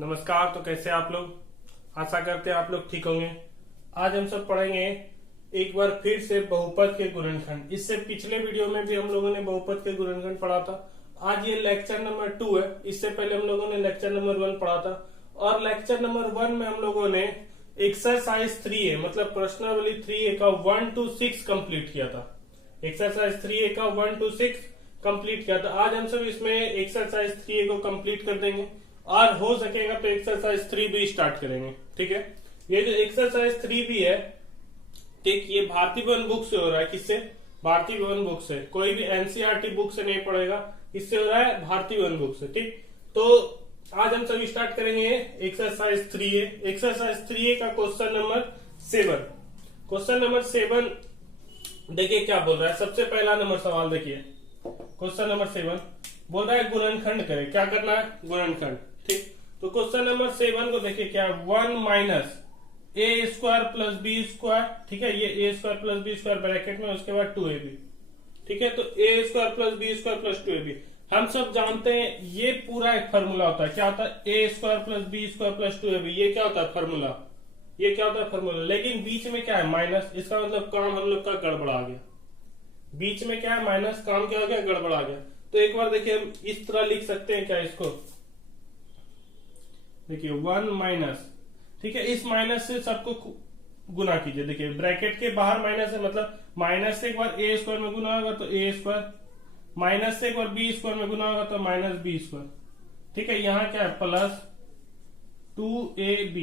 नमस्कार। तो कैसे आप लोग? आशा करते हैं आप लोग ठीक होंगे। आज हम सब पढ़ेंगे एक बार फिर से बहुपद के गुणनखंड। इससे पिछले वीडियो में भी हम लोगों ने बहुपद के गुणनखंड पढ़ा था। आज ये लेक्चर नंबर 2 है। इससे पहले हम लोगों ने लेक्चर नंबर 1 पढ़ा था और लेक्चर नंबर 1 में हम लोगों ने एक्सरसाइज 3A मतलब प्रश्नावली 3A का 1 to 6 कंप्लीट किया था। एक्सरसाइज 3A का 1 to 6 कंप्लीट किया था। आज हम सब इसमें एक्सरसाइज 3A को कंप्लीट कर देंगे और हो सकेगा तो एक्सरसाइज 3B स्टार्ट करेंगे। ठीक है, ये जो एक्सरसाइज 3B है, ठीक, ये भारतीय भवन बुक से हो रहा है। किससे? भारतीय भवन बुक से। कोई भी एनसीईआरटी बुक से नहीं पड़ेगा, इससे हो रहा है भारतीय भवन बुक से। ठीक, तो आज हम सब स्टार्ट करेंगे एक्सरसाइज 3A। एक्सरसाइज 3A का क्वेश्चन नंबर 7। क्वेश्चन नंबर 7 देखिए क्या बोल रहा है। सबसे पहला नंबर सवाल देखिए, क्वेश्चन नंबर 7 बोल रहा है गुणनखंड करें। क्या करना है? गुणनखंड। ठीक, तो क्वेश्चन नंबर 7 को देखिए क्या, 1 minus A square plus B square. ठीक है, ये A square plus B square bracket में, उसके बाद 2ab। ठीक है, तो A square plus B square plus 2ab। हम सब जानते हैं ये पूरा एक फॉर्मूला होता है। क्या होता है? A square plus B square plus 2ab। ये क्या होता है? फॉर्मूला। ये क्या होता है? फॉर्मूला। लेकिन बीच में क्या है? माइनस। इसका मतलब काम हम लोग का गड़बड़ा गया। बीच में क्या है? माइनस। काम क्या हो गया? गड़बड़ा गया। तो एक बार देखिए हम इस तरह लिख सकते हैं क्या इसको, देखिए 1 माइनस। ठीक है, इस माइनस से सबको गुना कीजिए। देखिए ब्रैकेट के बाहर माइनस है, मतलब माइनस से एक बार ए स्क्वायर में गुना होगा तो ए स्क्वायर, माइनस से एक बार बी स्क्वायर में गुना होगा तो माइनस बी स्क्वायर। ठीक है, यहां क्या है? Plus 2ab।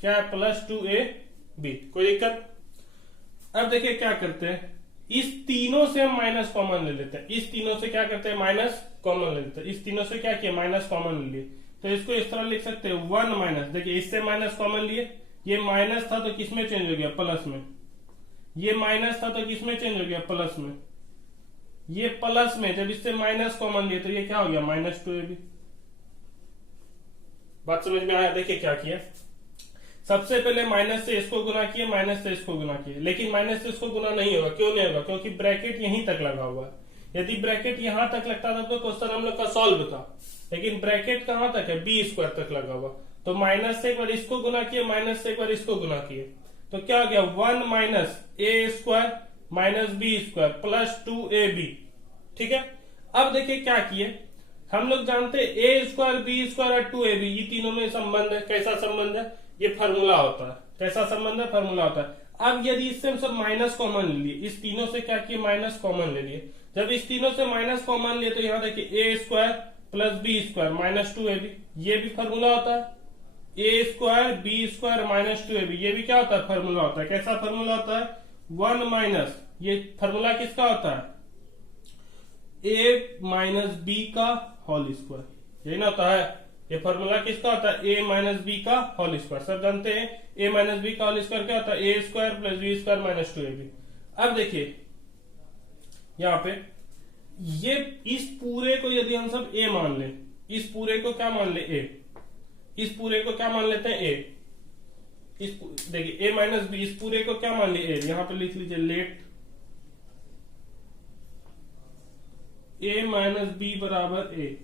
क्या है? Plus 2ab। कोई दिक्कत? अब देखिए क्या करते हैं, इस तीनों से हम माइनस कॉमन ले लेते हैं। इस तीनों से क्या करते हैं? माइनस कॉमन ले लेते हैं। इस तीनों से क्या किया? माइनस कॉमन ले लिए। तो इसको इस तरह लिख सकते हैं 1 माइनस। देखिए इससे माइनस कॉमन लिए, ये माइनस था तो किसमें चेंज हो गया? प्लस में। ये माइनस था तो किसमें चेंज हो गया? प्लस में। ये प्लस में, जब इससे माइनस कॉमन लिए तो ये क्या हो गया? Minus 2ab। बात समझ में आया? देखिए क्या किया, सबसे पहले माइनस से इसको गुना किए, माइनस से इसको गुना किए। लेकिन माइनस से इसको गुना नहीं होगा। क्यों नहीं होगा? क्योंकि ब्रैकेट यहीं तक लगा हुआ है। यदि ब्रैकेट यहां तक लगता था तो क्वेश्चन हम लोग का सॉल्व था। लेकिन ब्रैकेट कहां तक है? बी स्क्वायर तक लगा हुआ। तो माइनस से एक बार इसको गुना किए, माइनस से एक बार इसको गुना किए, तो क्या हो गया? 1 minus A square minus B square plus 2ab। ठीक है, अब देखिए क्या किए, हम लोग जानते हैं ए स्क्वायर बी स्क्वायर और 2ab, ये तीनों में संबंध है। कैसा संबंध है? ये फॉर्मूला होता है। कैसा संबंध है? फॉर्मूला होता है। अब यदि इससे हम सब माइनस कॉमन ले लिए, इस तीनों से क्या किए? माइनस कॉमन ले लिए। जब इस तीनों से माइनस कॉमन लिए तो यहां देखिए A square plus B square minus 2ab, ये भी फॉर्मूला होता है। A square B square minus 2ab, ये भी क्या होता है? फॉर्मूला होता है। कैसा फॉर्मूला होता है? 1 माइनस, ये फॉर्मूला किसका होता है? ए माइनस बी का होल स्क्वायर। यही ना होता है? ये फॉर्मूला किसका होता है? ए माइनस बी का होल स्क्वायर। सब जानते हैं ए माइनस बी का होल स्क्वायर क्या होता है? A square plus B square minus 2ab। अब देखिए यहां पे ये इस पूरे को यदि हम सब ए मान ले, इस पूरे को क्या मान ले? ए। इस पूरे को क्या मान लेते हैं? ए। देखिए ए माइनस बी, इस पूरे को क्या मान लिए? ए। यहां पे लिख लीजिए लेट ए माइनस बी बराबर ए।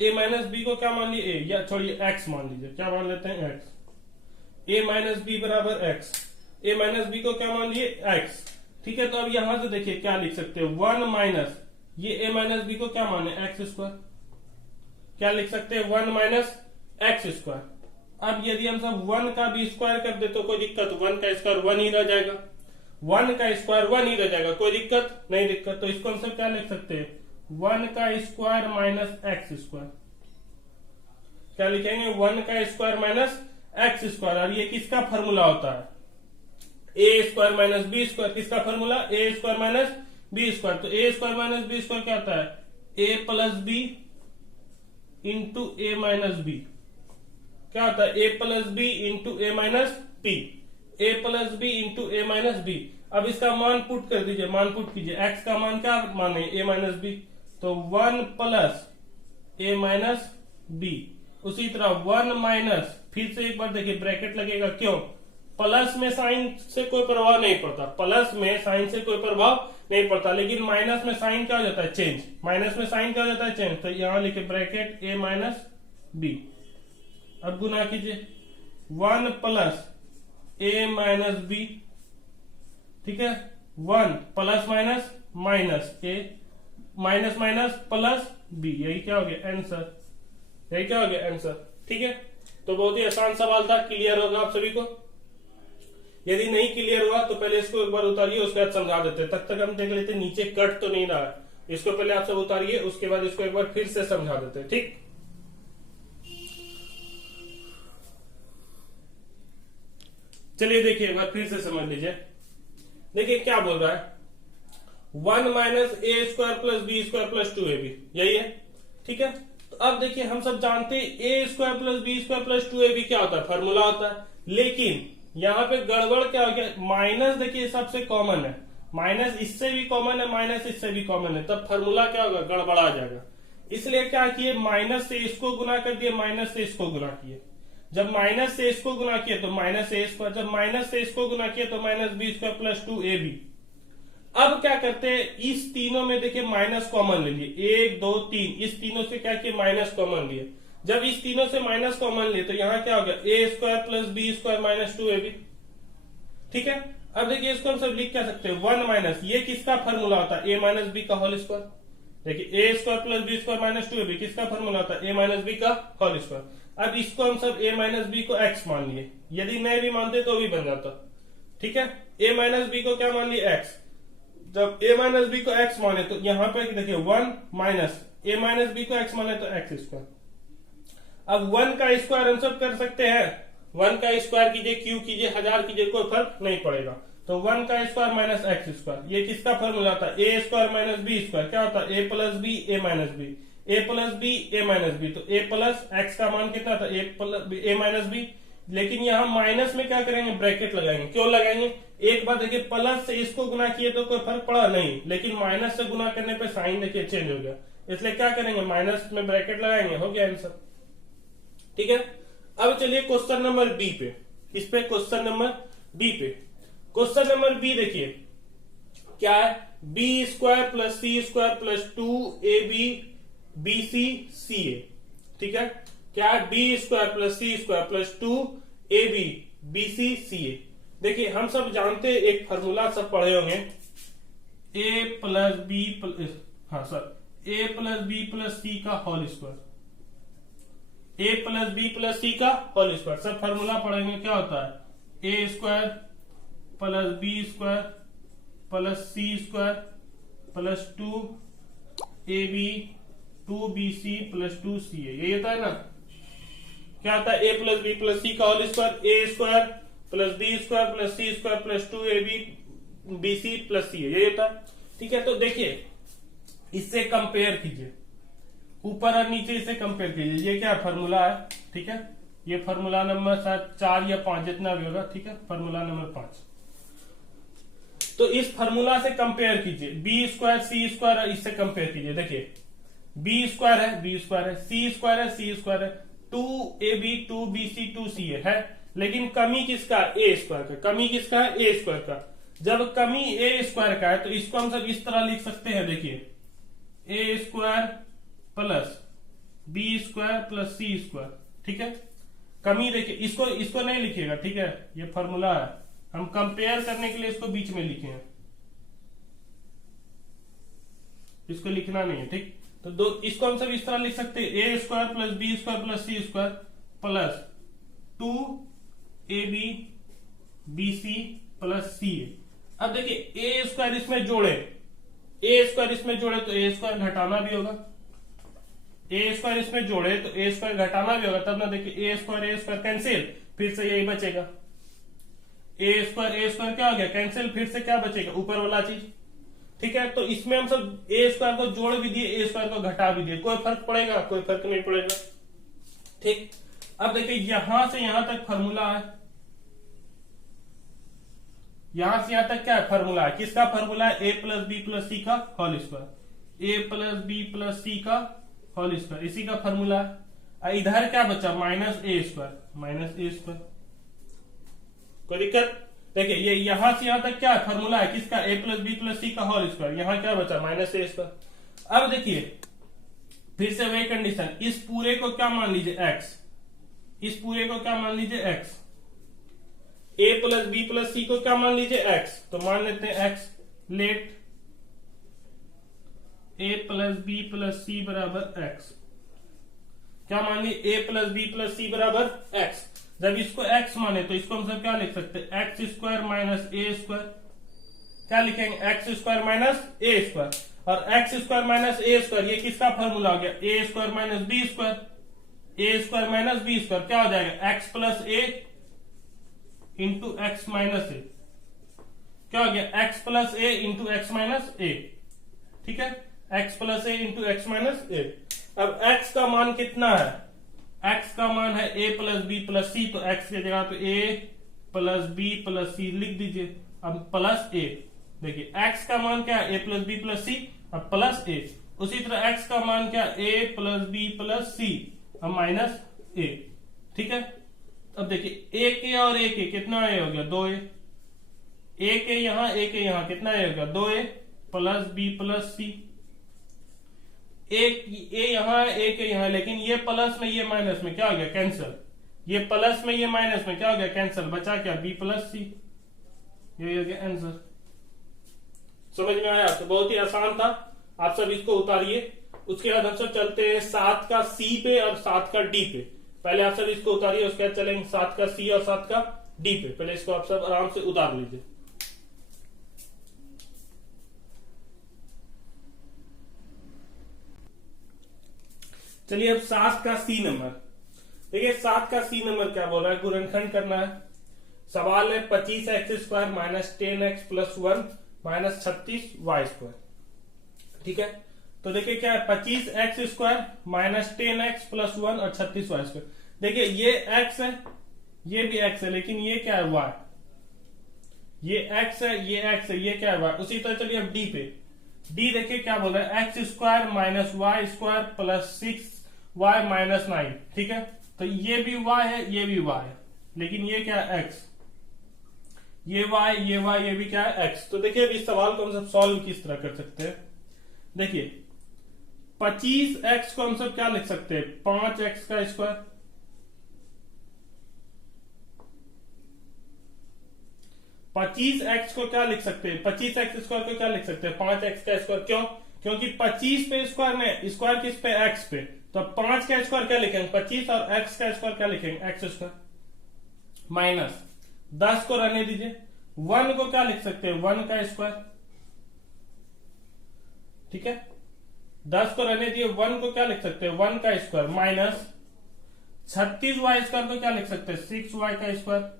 ए माइनस बी को क्या मान लिए? ए, या छोड़िए एक्स मान लीजिए। क्या मान लेते हैं? एक्स। ए माइनस बी बराबर एक्स। ए माइनस बी को क्या मान लिए? एक्स। ठीक है, तो अब यहां से देखिए क्या लिख सकते हैं, 1 माइनस ये ए माइनस बी को क्या माने? X square. क्या लिख सकते हैं? 1 माइनस एक्स स्क्वायर। अब यदि हम सब 1 का भी स्क्वायर कर दे तो कोई दिक्कत? 1 का स्क्वायर 1 ही रह जाएगा। 1 का स्क्वायर 1 ही रह जाएगा। कोई दिक्कत? नहीं दिक्कत। तो इसको हम सब क्या लिख सकते हैं? 1 का स्क्वायर माइनस एक्स स्क्वायर। क्या लिखेंगे? 1 का स्क्वायर माइनस एक्स स्क्वायर। और ये किसका फॉर्मूला होता है? A square minus B square. किसका फॉर्मूला? ए स्क्वायर माइनस बी स्क्वायर। तो A square minus B square क्या होता है? ए plus b into a minus B. क्या होता है? ए plus b into a minus b. A plus b into a minus b. अब इसका मान पुट कर दीजिए, मान पुट कीजिए। एक्स का मान क्या माने? ए माइनस बी। तो 1 प्लस ए माइनस बी। उसी तरह 1 माइनस, फिर से एक बार देखिए ब्रैकेट लगेगा। क्यों? प्लस में साइन से कोई प्रभाव नहीं पड़ता। प्लस में साइन से कोई प्रभाव नहीं पड़ता, लेकिन माइनस में साइन क्या हो जाता है? चेंज। माइनस में साइन क्या हो जाता है? चेंज। तो यहां लिखे ब्रैकेट ए माइनस बी। अब गुना कीजिए 1 प्लस ए माइनस बी, ठीक है, 1 प्लस माइनस माइनस ए माइनस माइनस प्लस बी, यही क्या हो गया आंसर, यही क्या हो गया आंसर। ठीक है, तो बहुत ही आसान सवाल था, क्लियर होगा आप सभी को। यदि नहीं क्लियर हुआ तो पहले इसको एक बार उतारिए, उसके बाद समझा देते हैं। तब तक हम देख लेते नीचे कट तो नहीं रहा है, इसको पहले आप सब उतारिए, उसके बाद इसको एक बार फिर से समझा देते हैं। ठीक, चलिए देखिए एक बार फिर से समझ लीजिए। देखिए क्या बोल रहा है, 1 minus A square plus B square plus 2ab, यही है। ठीक है, तो अब देखिए हम सब जानते हैं A square plus B square plus 2ab क्या होता है, फॉर्मूला होता है। लेकिन यहाँ पे गड़बड़ क्या हो गया, माइनस देखिए सबसे कॉमन है, माइनस इससे भी कॉमन है, माइनस इससे भी कॉमन है, तब फॉर्मूला क्या होगा, गड़बड़ा जाएगा। इसलिए क्या किए, माइनस से इसको गुना कर दिए, माइनस से इसको गुना किए। जब माइनस से इसको गुना किए तो माइनस ए स्क्वायर, जब माइनस से इसको गुना किए तो minus B square plus 2ab। अब क्या करते हैं, इस तीनों में देखिए माइनस कॉमन ले लिए, 1 2 3, इस तीनों से क्या किए, माइनस कॉमन लिए। जब इस तीनों से माइनस कॉमन लिए तो यहाँ क्या हो गया, A square plus B square minus 2ab। ठीक है, अब देखिए इसको हम सब लिख क्या सकते हैं, 1 माइनस, ये किसका फॉर्मूला होता है, ए माइनस बी का होल स्क्वायर। देखिए A square plus B square minus 2ab किसका फॉर्मूला होता है, ए माइनस बी का होल स्क्वायर। अब इसको हम सब a माइनस बी को x मान लिए, यदि नहीं भी मानते तो भी बन जाता। ठीक है, a माइनस बी को क्या मान लिए, x। जब a माइनस बी को x माने तो यहां पर देखिए 1 माइनस a माइनस बी को x माने तो x स्क्वायर। अब 1 का स्क्वायर हम सब कर सकते हैं, 1 का स्क्वायर कीजिए, क्यू कीजिए, 1000 कीजिए, कोई फर्क नहीं पड़ेगा। तो 1 का स्क्वायर माइनस x स्क्वायर, ये किसका फॉर्मूला था, a square minus B square, क्या होता है, a plus b a minus b, a plus b a minus b, तो ए प्लस एक्स का मान कितना था, ए माइनस बी। लेकिन यहाँ माइनस में क्या करेंगे, ब्रैकेट लगाएंगे। क्यों लगाएंगे, एक बार देखिए प्लस से इसको गुना किए तो कोई फर्क पड़ा नहीं, लेकिन माइनस से गुना करने पे साइन देखिए चेंज हो गया, इसलिए क्या करेंगे, माइनस में ब्रैकेट लगाएंगे, हो गया आंसर। ठीक है, अब चलिए क्वेश्चन नंबर बी पे, इस पे क्वेश्चन नंबर बी पे, क्वेश्चन नंबर बी देखिए क्या है, बी स्क्वायर प्लस सी square plus 2ab BC CA। ठीक है, क्या है, बी स्क्वायर प्लस सी square plus 2ab BC CA। देखिए हम सब जानते हैं, एक फॉर्मूला सब पढ़े होंगे, a प्लस बी प्लस, हाँ sir, a plus B plus सी का whole square, a plus B plus सी का होल स्क्वायर, सब फॉर्मूला पढ़ेंगे। क्या होता है, a square plus B square plus C square plus 2ab 2bc plus 2ca, यही होता है ना। क्या आता है, a प्लस बी प्लस सी का whole square, A square plus B square plus C square plus 2ab bc plus C, यही होता है। ठीक है, तो देखिए इससे कंपेयर कीजिए, ऊपर और नीचे इसे कंपेयर कीजिए, ये क्या फॉर्मूला है। ठीक है, ये फॉर्मूला नंबर शायद 4 या 5 जितना भी होगा। ठीक है, फॉर्मूला नंबर 5। तो इस फॉर्मूला से कंपेयर कीजिए, बी स्क्वायर सी स्क्वायर, इससे कंपेयर कीजिए। देखिए बी स्क्वायर है, बी स्क्वायर है, सी स्क्वायर है, सी स्क्वायर है, 2ab 2bc 2ca है, लेकिन कमी किसका, ए स्क्वायर का। कमी किसका है, ए स्क्वायर का। जब कमी ए स्क्वायर का है तो इसको हम सब इस तरह लिख सकते हैं, देखिए A square plus B square plus C square. ठीक है, कमी देखिए, इसको नहीं लिखिएगा। ठीक है, ये फॉर्मूला है, हम कंपेयर करने के लिए इसको बीच में लिखे हैं, इसको लिखना नहीं है। ठीक, तो इसको हम सब इस तरह लिख सकते हैं, A square plus B square plus C square plus 2ab bc plus ca। अब देखिए ए स्क्वायर इसमें जोड़े, ए स्क्वायर इसमें जोड़े तो ए स्क्वायर घटाना भी होगा, ए स्क्वायर इसमें जोड़े तो ए स्क्वायर घटाना भी होगा, तब ना देखिए ए स्क्वायर कैंसिल, फिर से यही बचेगा, ए स्क्वायर क्या हो गया, कैंसिल, फिर से क्या बचेगा, ऊपर वाला चीज। ठीक है, तो इसमें हम सब ए स्क्वायर को जोड़ भी दिए, ए स्क्वायर को घटा भी दिए, कोई फर्क पड़ेगा, कोई फर्क नहीं पड़ेगा। ठीक, अब देखिए यहां से यहां तक फॉर्मूला है, यहां से यहां तक क्या है, फॉर्मूला है, किसका फॉर्मूला है, ए प्लस बी प्लस सी का whole square, A plus B plus सी का होल स्क्वायर, इसी का फॉर्मूला है। इधर क्या बचा, minus A square, minus A square, कोई दिक्कत। देखिए ये यहां से यहां तक क्या फॉर्मूला है, किसका, ए प्लस बी प्लस सी का होल स्क्वायर, यहां क्या बचा, माइनस ए स्क्वायर। अब देखिए फिर से वही कंडीशन, इस पूरे को क्या मान लीजिए, एक्स, इस पूरे को क्या मान लीजिए x, a plus B plus C को क्या मान लीजिए x, तो मान लेते हैं x। Let a plus B plus C बराबर x, क्या मान लीजिए a plus B plus C बराबर x। जब इसको x माने तो इसको हम सब क्या लिख सकते हैं, x square minus A square, क्या लिखेंगे, x square minus A square. और x square minus A square ये किसका फॉर्मूला हो गया, A square minus B square, A square minus B square क्या हो जाएगा, एक्स प्लस ए इंटू एक्स माइनस ए, क्या हो गया, एक्स प्लस ए इंटू एक्स माइनस ए। ठीक है, एक्स प्लस ए इंटू एक्स माइनस ए। अब x का मान कितना है, x का मान है a प्लस बी प्लस सी, तो x की जगह पे a प्लस बी प्लस सी लिख दीजिए। अब प्लस a, देखिए x का मान क्या है, a प्लस बी प्लस सी, अब प्लस a। उसी तरह x का मान क्या, a प्लस बी प्लस सी, अब माइनस a। ठीक है, अब देखिए a के और a के कितना a हो गया, 2a, a के यहां a के यहां कितना a हो गया, 2a प्लस बी प्लस सी। एक ए यहां है, एक यहां, लेकिन ये प्लस में ये माइनस में क्या हो गया, कैंसिल। ये प्लस में ये माइनस में क्या हो गया, कैंसिल। बचा क्या, बी प्लस सी। ये हो गया आंसर। समझ में आया? तो बहुत ही आसान था, आप सब इसको उतारिए। उसके बाद हम सब चलते हैं 7 का सी पे और 7 का डी पे। पहले आप सब इसको उतारिए, उसके बाद चलेंगे 7 का सी और 7 का डी पे। पहले इसको आप सब आराम से उतार लीजिए। चलिए अब 7 का सी नंबर देखिए। 7 का सी नंबर क्या बोल रहा है, गुणनखंड करना है। सवाल है 25 x square minus 10 x plus 1 minus 36 y square. ठीक है, तो देखिए क्या है, 25 x square minus 10 x plus 1 और 36 वाई स्क्वायर। देखिए ये एक्स है, ये भी एक्स है, लेकिन ये क्या है, वाई। ये एक्स है, ये एक्स है, ये क्या है, वाई। उसी तरह चलिए अब डी पे। डी देखिए क्या बोल रहा है, x square minus y square plus 6 y minus 9। ठीक है, तो ये भी y है, ये भी y है, लेकिन ये क्या है, x। ये y, ये y, ये भी क्या है, x। तो देखिए अब इस सवाल को हम सब सॉल्व किस तरह कर सकते हैं। देखिए 25x को हम सब क्या लिख सकते हैं, 5x का स्क्वायर। 25x को क्या लिख सकते हैं, 25x स्क्वायर को क्या लिख सकते हैं, 5x का स्क्वायर। क्यों, क्योंकि 25 पे स्क्वायर में, स्क्वायर किस पे, x पे। तो 5 का स्क्वायर क्या लिखेंगे, 25, और x का स्क्वायर क्या लिखेंगे, x स्क्वायर। माइनस 10 को रहने दीजिए, 1 को क्या लिख सकते हैं, 1 का स्क्वायर। ठीक है, 10 को रहने दिए, 1 को क्या लिख सकते हैं, 1 का स्क्वायर। माइनस 36 वाई स्क्वायर को क्या लिख सकते हैं, 6 वाई का स्क्वायर।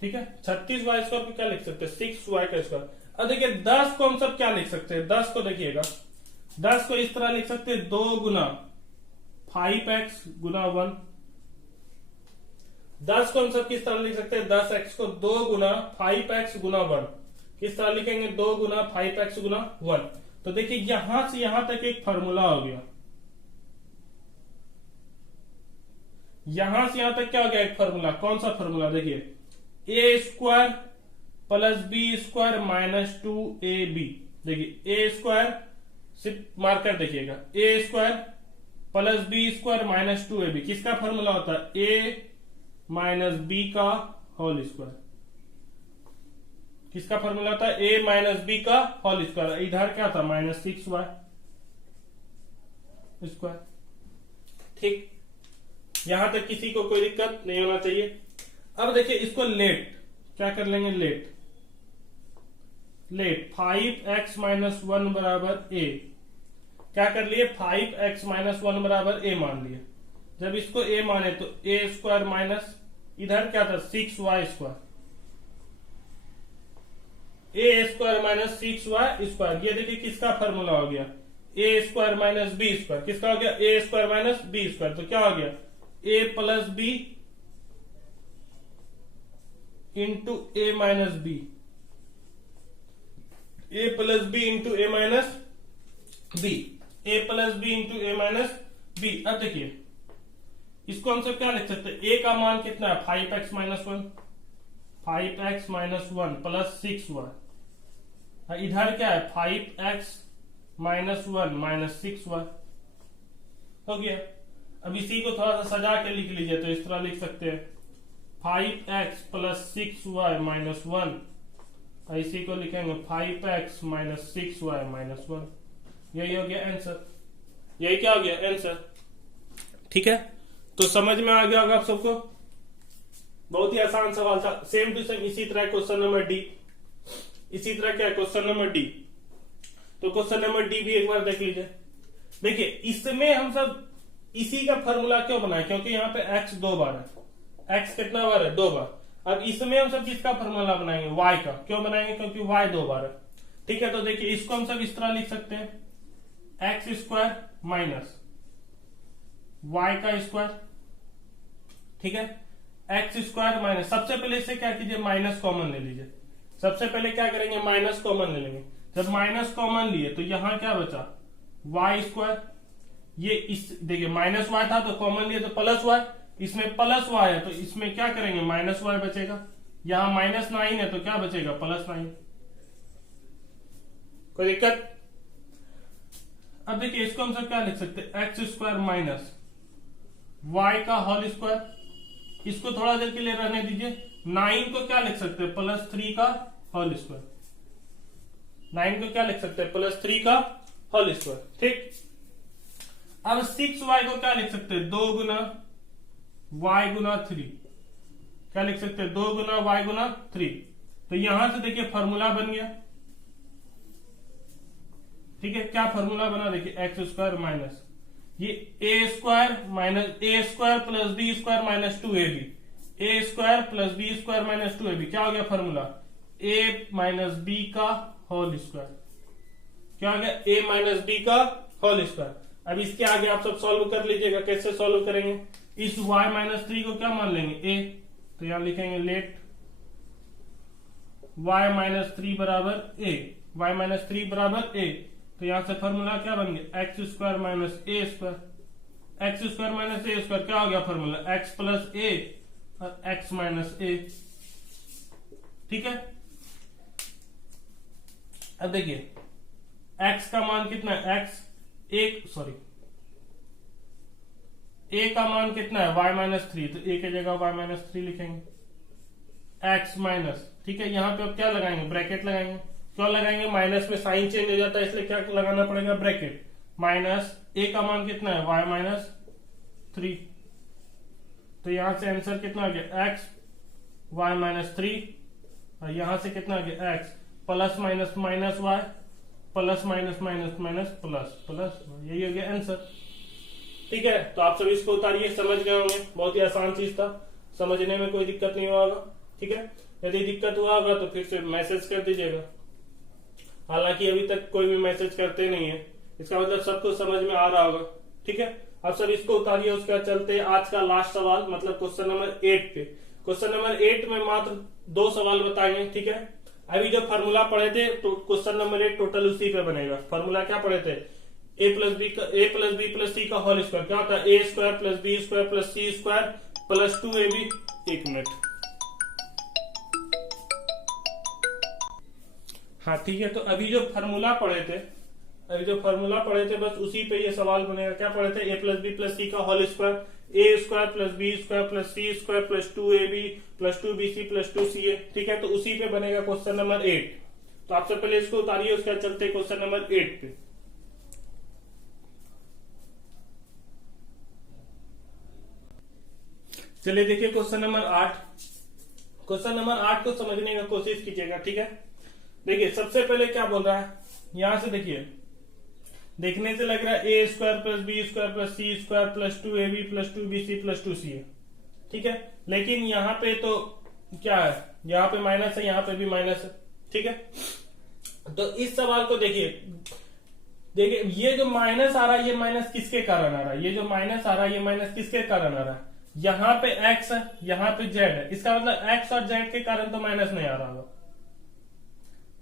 ठीक है, 36 वाई स्क्वायर को क्या लिख सकते हैं, 6 वाई का स्क्वायर। अब देखिए 10 को हम सब क्या लिख सकते हैं, 10 को देखिएगा, 10 को इस तरह लिख सकते हैं, 2 गुना 5x गुना 1। 10 को हम सब किस तरह लिख सकते हैं, 10x को 2 गुना 5x गुना 1। किस तरह लिखेंगे, 2 गुना 5x गुना 1। तो देखिए यहां से यहां तक एक फॉर्मूला हो गया, यहां से यहां तक क्या हो गया, एक फॉर्मूला। कौन सा फॉर्मूला, देखिए A square plus B square minus 2ab। देखिए ए स्क्वायर सिर्फ मार्कर देखिएगा, A square plus B square minus 2ab किसका फॉर्मूला होता है, ए माइनस बी का होल स्क्वायर। किसका फॉर्मूला था, ए माइनस बी का होल स्क्वायर। इधर क्या था, माइनस 6 वाई स्क्वायर। ठीक, यहां तक किसी को कोई दिक्कत नहीं होना चाहिए। अब देखिए इसको लेट क्या कर लेंगे, लेट 5x माइनस 1 बराबर a। क्या कर लिए, 5x माइनस 1 बराबर a मान लिए। जब इसको a माने तो a स्क्वायर माइनस इधर क्या था, 6y square. a square minus 6y square. ये देखिए किसका फॉर्मूला हो गया, a square minus b square. किसका हो गया, a square minus b square. तो क्या हो गया, a plus b into a minus b, a plus b into a minus b, a plus b into a minus b. अब देखिए इसको हम सब क्या लिख सकते हैं, ए का मान कितना है, 5x minus 1, 5x minus 1 plus 6y। इधर क्या है, 5x -1 -6y हो गया। अब इसी को थोड़ा सा सजा के लिख लीजिए, तो इस तरह लिख सकते हैं 5x + 6y - 1, और इसी को लिखेंगे 5x - 6y - 1। यही हो गया आंसर। यही क्या हो गया आंसर, ठीक है। तो समझ में आ गया होगा आप सबको, बहुत ही आसान सवाल था। सेम टू सेम इसी तरह क्वेश्चन नंबर डी, इसी तरह क्या क्वेश्चन नंबर डी। तो क्वेश्चन नंबर डी भी एक बार देख लीजिए। देखिए इसमें हम सब इसी का फॉर्मूला क्यों बनाए, क्योंकि यहाँ पे x 2 बार है। x कितना बार है, 2 बार। अब इसमें हम सब किसका फॉर्मूला बनाएंगे, y का। क्यों बनाएंगे, क्योंकि y 2 बार है, ठीक है। तो देखिए इसको हम सब इस तरह लिख सकते हैं x² माइनस y का स्क्वायर, ठीक है। x² माइनस, सबसे पहले इससे क्या कीजिए, माइनस कॉमन ले लीजिए। सबसे पहले क्या करेंगे, माइनस कॉमन ले लेंगे। जब माइनस कॉमन लिए तो यहां क्या बचा, y²। ये इस देखिए -y था तो कॉमन लिए तो +y, इसमें +y है तो इसमें क्या करेंगे, -y बचेगा। यहां -9 है तो क्या बचेगा, +9। कोई दिक्कत। अब देखिए इसको हम सब क्या लिख सकते हैं, x² माइनस y का होल स्क्वायर। इसको थोड़ा देर के लिए रहने दीजिए। 9 को क्या लिख सकते हैं, +3 का होल स्क्वायर। 9 को क्या लिख सकते हैं, +3 का होल स्क्वायर, ठीक। अब 6y को क्या लिख सकते हैं, 2 गुना y गुना 3। क्या लिख सकते हैं, 2 गुना y गुना 3। तो यहां से देखिए फॉर्मूला बन गया, ठीक है। क्या फॉर्मूला बना, देखिए x² माइनस ये a² minus a² + b² minus 2ab, a² + b² minus 2ab। क्या हो गया फॉर्मूला, a - b का होल स्क्वायर। क्या हो गया, a - b का होल स्क्वायर। अब इसके आगे आप सब सॉल्व कर लीजिएगा। कैसे सॉल्व करेंगे, इस y - 3 को क्या मान लेंगे, a। तो यहां लिखेंगे लेट y - 3 बराबर a, y - 3 बराबर a। तो यहां से फॉर्मूला क्या बन गया, x² minus a²। x² minus a², क्या हो गया फॉर्मूला, x + a और x - a, ठीक है। अब देखिए x का मान कितना है, a का मान कितना है, y - 3। तो a की जगह y - 3 लिखेंगे, x माइनस, ठीक है। यहां पे अब क्या लगाएंगे, ब्रैकेट लगाएंगे। क्यों लगाएंगे, माइनस में साइन चेंज हो जाता है, इसलिए क्या लगाना पड़ेगा, ब्रैकेट। माइनस a का मान कितना है, y - 3। तो यहां से आंसर कितना आ गया, x y - 3, और यहां से कितना आ गया, x plus minus minus y plus minus minus minus plus plus, यही हो गया आंसर, ठीक है। तो आप सभी इसको उतारिए, समझ गए होंगे, बहुत ही आसान चीज था, समझने में कोई दिक्कत नहीं हुआ होगा, ठीक है। यदि दिक्कत हुआ होगा तो फिर से मैसेज कर दीजिएगा। हालांकि अभी तक कोई भी मैसेज करते नहीं है, इसका मतलब सबको समझ में आ रहा होगा, ठीक है। अब सब इसको उतारिए, उसके बाद चलते हैं आज का लास्ट सवाल, मतलब क्वेश्चन नंबर 8 पे। क्वेश्चन नंबर 8 में मात्र 2 सवाल बताएंगे, ठीक है। अभी जो फॉर्मूला पढ़े थे तो क्वेश्चन नंबर 8 टोटल उसी पे बनेगा। फॉर्मूला क्या पढ़े थे, a + b + c का होल स्क्वायर। क्या होता है, a² + b² + c² + 2ab। 1 minute, हाँ ठीक है। तो अभी जो फॉर्मूला पढ़े थे बस उसी पे ये सवाल बनेगा। क्या पढ़े थे, a + b + c का whole square, a² + b² + c² + 2ab + 2bc + 2ca, ठीक है। तो उसी पे बनेगा क्वेश्चन नंबर 8। तो आपसे पहले इसको उतारिए, उसके बाद चलते क्वेश्चन नंबर 8 पे। चलिए देखिए क्वेश्चन नंबर 8। क्वेश्चन नंबर 8 को समझने का कोशिश कीजिएगा, ठीक है। देखिए सबसे पहले क्या बोल रहा है, यहां से देखिए, देखने से लग रहा है a² + b² + c² + 2ab + 2bc + 2ca, ठीक है। लेकिन यहाँ पे तो क्या है, यहाँ पे माइनस है, यहाँ पे भी माइनस है, ठीक है। तो इस सवाल को देखिए ये जो माइनस आ रहा है, ये माइनस किसके कारण आ रहा है, ये जो माइनस आ रहा है, ये माइनस किसके कारण आ रहा है, यहाँ पे x है, यहाँ पे z है। इसका मतलब x और z के कारण तो माइनस नहीं आ रहा होगा।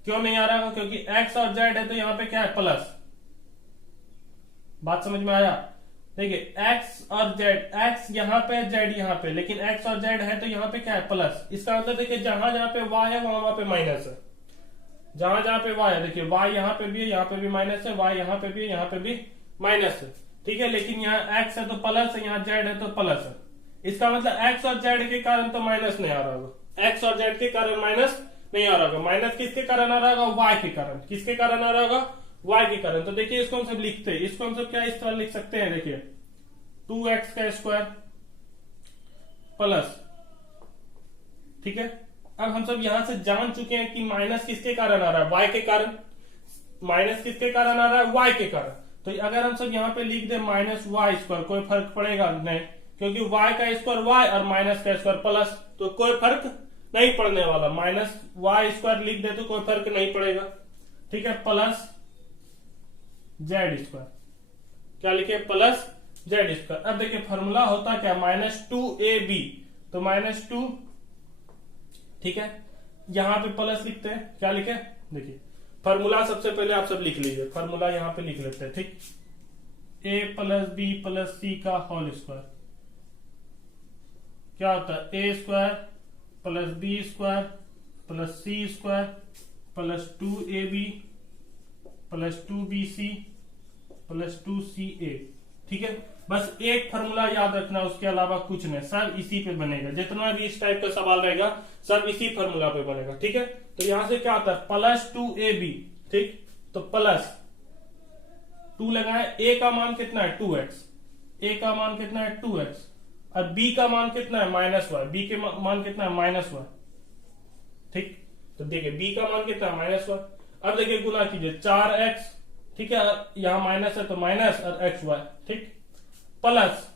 क्यों नहीं आ रहा होगा, क्योंकि x और z है तो यहाँ पे क्या है, प्लस। बात समझ में आया, देखिए x और z, x यहाँ पे z यहाँ पे, लेकिन x और z है तो यहाँ पे क्या है, प्लस। इसका मतलब देखिए जहां जहां पे y है वहां पे माइनस है, जहां जहां पे y है, देखिए y यहाँ पे भी है, यहाँ पे भी माइनस है, y यहाँ पे भी है, यहाँ पे भी माइनस है, ठीक है। लेकिन यहाँ x है तो प्लस है, यहाँ z है तो प्लस है। इसका मतलब x और z के कारण तो माइनस नहीं आ रहा होगा, x और z के कारण माइनस नहीं आ रहा होगा। माइनस किसके कारण आ रहा होगा? y के कारण। किसके कारण आ रहा होगा? y के कारण। तो देखिए इसको हम सब लिखते हैं, इसको हम सब क्या इस तरह लिख सकते हैं, देखिए 2x का स्क्वायर प्लस, ठीक है। अब हम सब यहां से जान चुके हैं कि माइनस किसके कारण आ रहा है? y के कारण। माइनस किसके कारण आ रहा है? y के कारण। तो अगर हम सब यहाँ पे लिख दे माइनस वाई स्क्वायर, कोई फर्क पड़ेगा नहीं, क्योंकि y का स्क्वायर y और माइनस का स्क्वायर प्लस, तो कोई फर्क नहीं पड़ने वाला। माइनस वाई स्क्वायर लिख दे तो कोई फर्क नहीं पड़ेगा, ठीक है। प्लस जेड स्क्वायर, क्या लिखे? Plus Z square. अब देखिए फॉर्मूला होता क्या? -2ab, तो -2, ठीक है। यहां पे प्लस लिखते हैं, क्या लिखे? देखिए फॉर्मूला सबसे पहले आप सब लिख लीजिए, फॉर्मूला यहां पे लिख लेते हैं, ठीक। a प्लस बी प्लस सी का होल स्क्वायर क्या होता है? a square plus B square plus C square plus 2ab plus 2bc plus 2ca, ठीक है। बस एक फॉर्मूला याद रखना, उसके अलावा कुछ नहीं, सब इसी पे बनेगा। जितना भी इस टाइप का सवाल रहेगा सब इसी फॉर्मूला पे बनेगा, ठीक है। तो यहां से क्या आता है? प्लस 2ab, ठीक। तो प्लस 2 लगाए, a का मान कितना है? 2x, a का मान कितना है? 2x, और b का मान कितना है? -y, b के मान कितना है? -y, ठीक। तो देखिए b का मान कितना है? -y। अब देखिए गुना कीजिए, 4x, ठीक है, यहां माइनस है तो माइनस और xy, ठीक, प्लस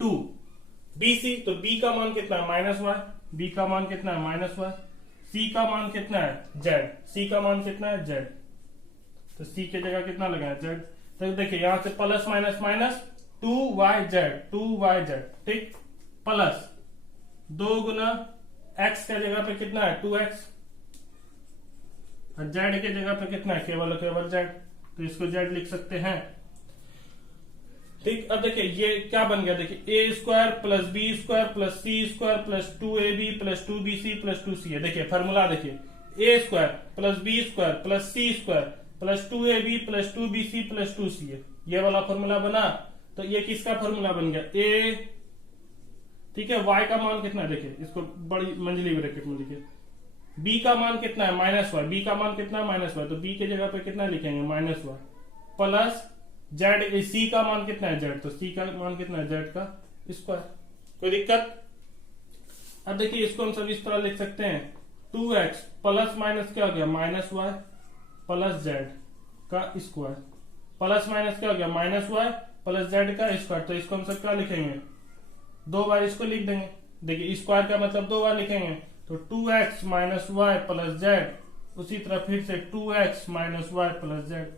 2bc, तो b का मान कितना है? -y, b का मान कितना है? -y, c का मान कितना है? z, c का मान कितना है? z, तो c की जगह कितना लगाए? z। तो देखिए यहां से प्लस माइनस माइनस 2yz, ठीक, प्लस 2 गुना x के जगह पे कितना है? 2x, और z के जगह पे कितना है? केवल केवल z, तो इसको z लिख सकते हैं, ठीक। अब देखिए ये क्या बन गया? देखिए a square plus B square plus C square plus 2ab plus 2bc plus 2ca। देखिए फॉर्मूला देखिए, a square plus B square plus C square plus 2ab plus 2bc plus 2ca, ये वाला फॉर्मूला बना। तो ये किसका फॉर्मूला बन गया? a, ठीक है। y का मान कितना है? देखिए इसको बड़ी मंजली ब्रैकेट में लिखिए, b का मान कितना है? -y, b का मान कितना है? -y, तो b की जगह पे कितना लिखेंगे? -y, प्लस z, c का मान कितना है? z, तो c का मान कितना है? z का स्क्वायर। कोई दिक्कत? अब देखिए इसको हम सब इस तरह लिख सकते हैं, 2x प्लस माइनस क्या हो गया? -y प्लस z का स्क्वायर, प्लस माइनस क्या हो गया? -y प्लस z का स्क्वायर। तो इसको हम सब क्या लिखेंगे? 2 बार इसको लिख देंगे। देखिए स्क्वायर का मतलब 2 बार लिखेंगे, तो 2x minus Y plus Z, उसी तरह फिर से 2x minus Y plus Z.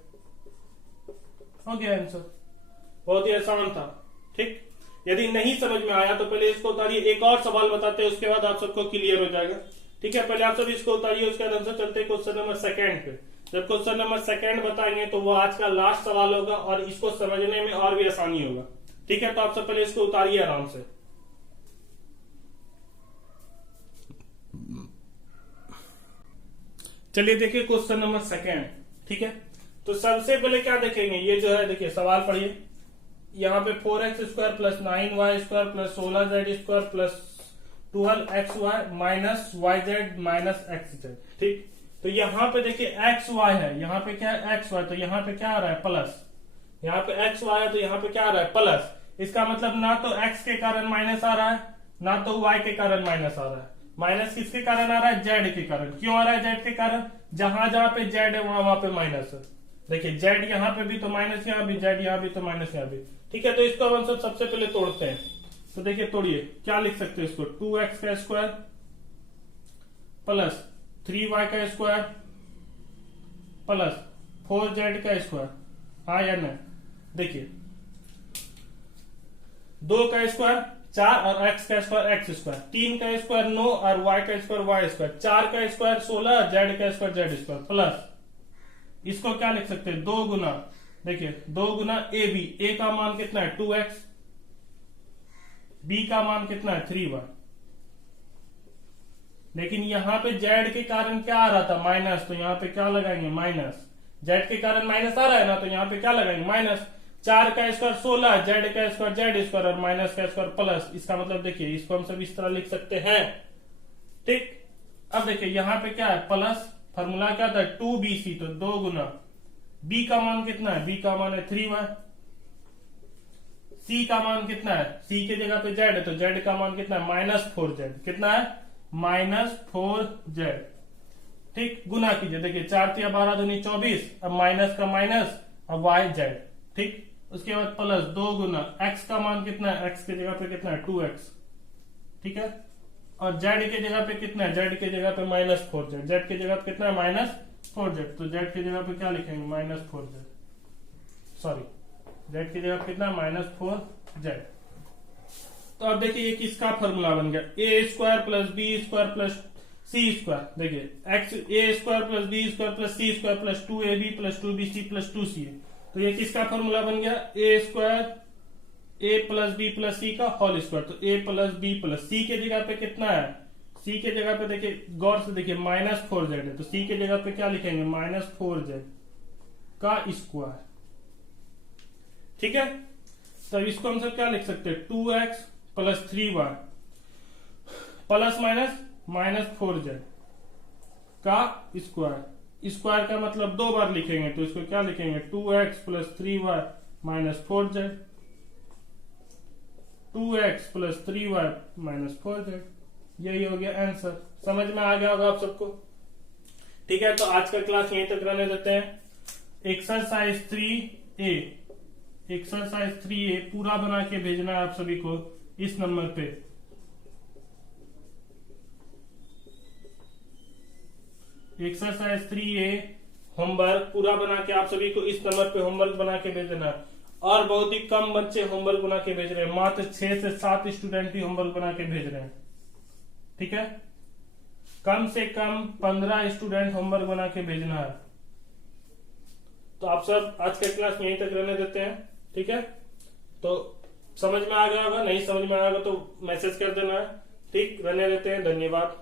हो गया आंसर, बहुत ही आसान था, ठीक। यदि नहीं समझ में आया तो पहले इसको उतारिए, एक और सवाल बताते हैं, उसके बाद आप सबको क्लियर हो जाएगा, ठीक है। पहले आप सब इसको उतारिए, उसके बाद हम सब चलते हैं क्वेश्चन नंबर 2 पे। जब क्वेश्चन नंबर 2 बताएंगे तो वो आज का लास्ट सवाल होगा और इसको समझने में और भी आसानी होगा, ठीक है। तो आप सब पहले इसको उतारिए आराम से। चलिए देखिए क्वेश्चन नंबर 2, ठीक है। तो सबसे पहले क्या देखेंगे, ये जो है देखिए सवाल पढ़िए, यहाँ पे 4x square plus 9y square plus 16z square plus 12xy minus yz minus xz, ठीक। तो यहाँ पे देखिए xy है, यहाँ पे क्या है? xy, तो यहाँ पे क्या आ रहा है? प्लस। यहाँ पे xy है तो यहाँ पे क्या आ रहा है? प्लस। इसका मतलब ना तो x के कारण माइनस आ रहा है, ना तो y के कारण माइनस आ रहा है। माइनस किसके कारण आ रहा है? z के कारण। क्यों आ रहा है z के कारण? जहां जहां पे z है वहां वहां पे माइनस है। देखिए z यहाँ पे भी तो माइनस, यहाँ भी z, यहाँ भी तो माइनस, यहाँ भी, ठीक है। तो इसको हम सब सबसे पहले तोड़ते हैं। तो देखिए तोड़िए, क्या लिख सकते हैं इसको? 2x का स्क्वायर प्लस 3y का स्क्वायर प्लस 4z का स्क्वायर, हाँ या नहीं? देखिए 2 का स्क्वायर 4 और x का स्क्वायर x स्क्वायर, 3 का स्क्वायर 9 और y का स्क्वायर y स्क्वायर, 4 का स्क्वायर 16, z का स्क्वायर z स्क्वायर, प्लस इसको क्या लिख सकते हैं? 2 गुना, देखिए 2 गुना ab, a का मान कितना है? 2x, b का मान कितना है? 3y, लेकिन यहाँ पे जेड के कारण क्या आ रहा था, माइनस, तो यहाँ पे क्या लगाएंगे, माइनस। जेड के कारण माइनस आ रहा है ना, तो यहाँ पे क्या लगाएंगे, माइनस। 4 का स्क्वायर 16, जेड का स्क्वायर जेड स्क्वायर और माइनस का स्क्वायर प्लस। इसका मतलब देखिए इसको हम सब इस तरह लिख सकते हैं, ठीक। अब देखिए यहाँ पे क्या है, प्लस, फॉर्मूला क्या था, 2bc, तो 2 गुना b का मान कितना है, b का मान है 3y, c का मान कितना है, c के जगह पे z है, तो z का मान कितना है, -4z, कितना है, -4z, ठीक। गुना कीजिए, देखिए 4 तिया 12 दूनी 24, अब माइनस का माइनस, अब yz, ठीक। उसके बाद प्लस 2 गुना x का मान कितना है, x के जगह पे कितना है, 2x, ठीक है। और z के जगह पे कितना है, z के जगह पे -4z, z के जगह पे कितना है, -4z, तो z के जगह पे क्या लिखेंगे, -4z, सॉरी, z की जगह कितना, -4z। तो अब देखिए ये किसका फॉर्मूला बन गया, A square plus B square plus C square. देखिए X A square plus B square plus C square plus 2ab plus 2bc plus 2ca, तो ये किसका फॉर्मूला बन गया, A square A plus B plus सी का whole square. तो ए plus B plus C के जगह पे कितना है, सी के जगह पे देखिए गौर से देखिए -4z है, तो सी के जगह पे क्या लिखेंगे, -4z का स्क्वायर, ठीक है। तो इसको हम सब क्या लिख सकते हैं, 2x plus 3y plus minus -4z का स्क्वायर। स्क्वायर का मतलब 2 बार लिखेंगे, तो इसको क्या लिखेंगे, 2x plus 3y -4z, 2x plus 3y -4z। यही हो गया आंसर। समझ में आ गया होगा आप सबको, ठीक है। तो आज का क्लास यहीं तक रहने देते हैं। एक्सरसाइज 3A, एक्सरसाइज 3A पूरा बना के भेजना है आप सभी को इस नंबर पे। एक्सरसाइज 3A होमवर्क पूरा बना के आप सभी को इस नंबर पे होमवर्क बना के भेज देना। और बहुत ही कम बच्चे होमवर्क बना के भेज रहे हैं, मात्र 6 से 7 स्टूडेंट ही होमवर्क बना के भेज रहे हैं, ठीक है। कम से कम 15 स्टूडेंट होमवर्क बना के भेजना है। तो आप सब आज का क्लास यहीं तक रहने देते हैं, ठीक है। तो समझ में आ गया होगा, नहीं समझ में आएगा तो मैसेज कर देना, ठीक। रहने देते हैं, धन्यवाद।